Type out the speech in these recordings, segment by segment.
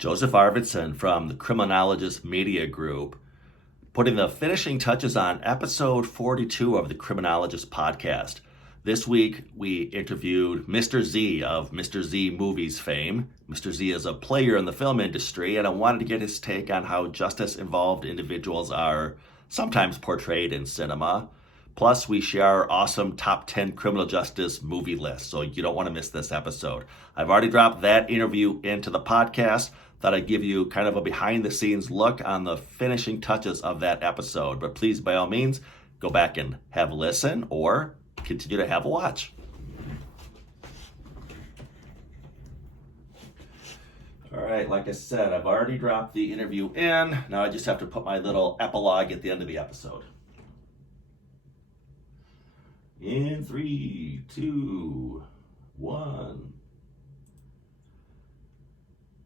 Joseph Arvidsson from the Criminologist Media Group, putting the finishing touches on episode 42 of the Criminologist Podcast. This week, we interviewed Mr. Z of Mr. Z Movies fame. Mr. Z is a player in the film industry, and I wanted to get his take on how justice-involved individuals are sometimes portrayed in cinema. Plus, we share our awesome top 10 criminal justice movie list, so you don't want to miss this episode. I've already dropped that interview into the podcast. Thought I'd give you kind of a behind-the-scenes look on the finishing touches of that episode. But please, by all means, go back and have a listen or continue to have a watch. All right, like I said, I've already dropped the interview in. Now I just have to put my little epilogue at the end of the episode. In 3, 2, 1.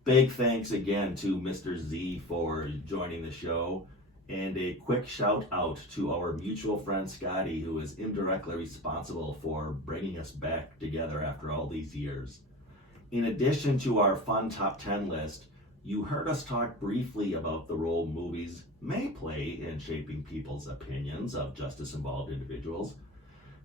Big thanks again to Mr. Z for joining the show, and a quick shout out to our mutual friend Scotty, who is indirectly responsible for bringing us back together after all these years. In addition to our fun top 10 list, you heard us talk briefly about the role movies may play in shaping people's opinions of justice-involved individuals.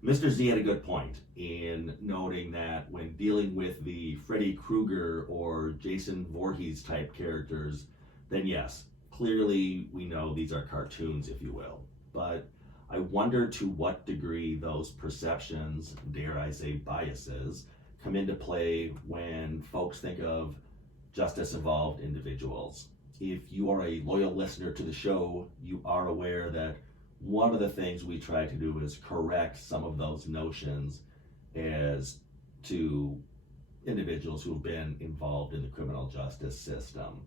Mr. Z had a good point in noting that when dealing with the Freddy Krueger or Jason Voorhees type characters, then yes, clearly we know these are cartoons, if you will. But I wonder to what degree those perceptions, dare I say biases, come into play when folks think of justice-involved individuals. If you are a loyal listener to the show, you are aware that one of the things we try to do is correct some of those notions as to individuals who've been involved in the criminal justice system.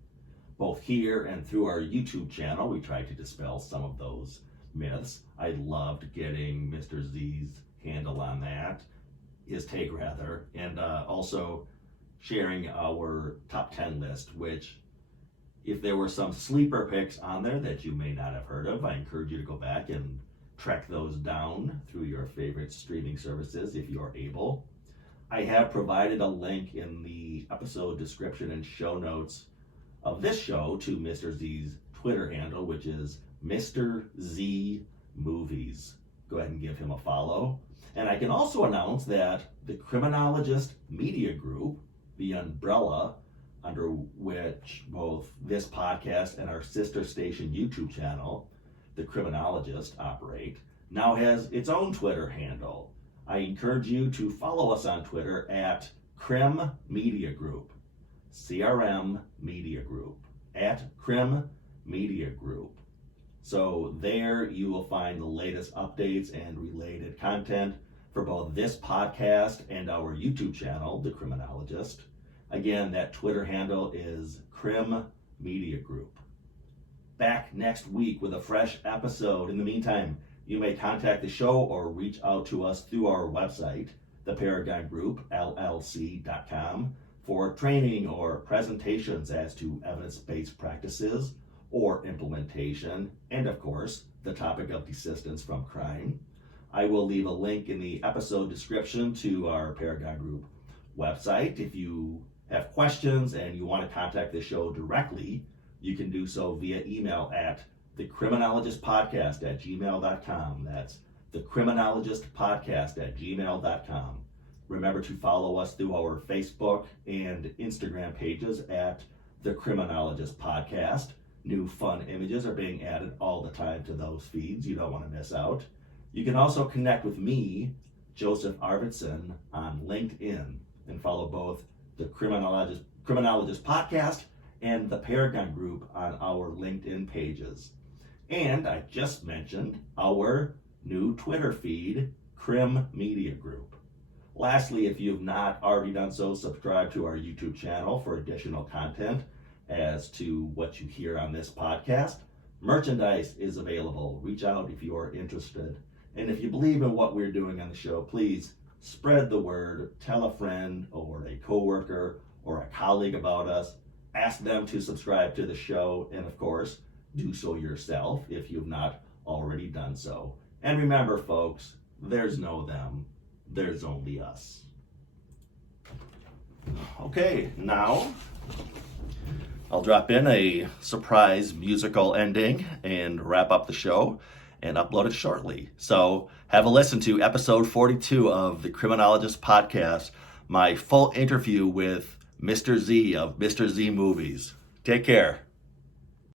Both here and through our YouTube channel, we try to dispel some of those myths. I loved getting Mr. Z's handle on that, his take rather, and also sharing our top 10 list, which if there were some sleeper picks on there that you may not have heard of, I encourage you to go back and track those down through your favorite streaming services if you are able. I have provided a link in the episode description and show notes of this show to Mr. Z's Twitter handle, which is Mr. Z Movies. Go ahead and give him a follow. And I can also announce that the Criminologist Media Group, the umbrella under which both this podcast and our sister station YouTube channel, The Criminologist, operate, now has its own Twitter handle. I encourage you to follow us on Twitter at Crim Media Group, CRM Media Group, at Crim Media Group. So there you will find the latest updates and related content for both this podcast and our YouTube channel, The Criminologist. Again, that Twitter handle is Crim Media Group. Back next week with a fresh episode. In the meantime, you may contact the show or reach out to us through our website, theparagongroup.llc.com, for training or presentations as to evidence-based practices or implementation, and of course, the topic of desistance from crime. I will leave a link in the episode description to our Paragon Group website. If you have questions and you want to contact the show directly, you can do so via email at thecriminologistpodcast@gmail.com. That's thecriminologistpodcast@gmail.com. Remember to follow us through our Facebook and Instagram pages at The Criminologist Podcast. New fun images are being added all the time to those feeds. You don't want to miss out. You can also connect with me, Joseph Arvidsson, on LinkedIn and follow both the Criminologist Podcast and the Paragon Group on our LinkedIn pages. And I just mentioned our new Twitter feed, Crim Media Group. Lastly, if you've not already done so, subscribe to our YouTube channel for additional content as to what you hear on this podcast. Merchandise is available. Reach out if you are interested. And if you believe in what we're doing on the show, please spread the word, tell a friend or a coworker or a colleague about us, ask them to subscribe to the show, and of course, do so yourself if you've not already done so. And remember, folks, there's no them, there's only us. Okay, now I'll drop in a surprise musical ending and wrap up the show and upload it shortly. So have a listen to episode 42 of the Criminologist Podcast, my full interview with Mr. Z of Mr. Z Movies. Take care.